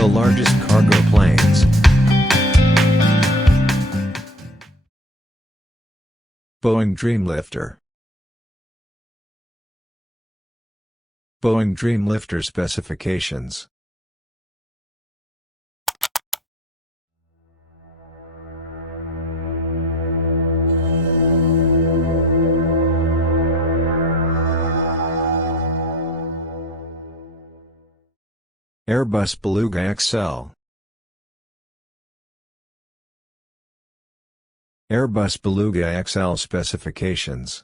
The largest cargo planes. Boeing Dreamlifter. Boeing Dreamlifter specifications. Airbus Beluga XL. Airbus Beluga XL specifications.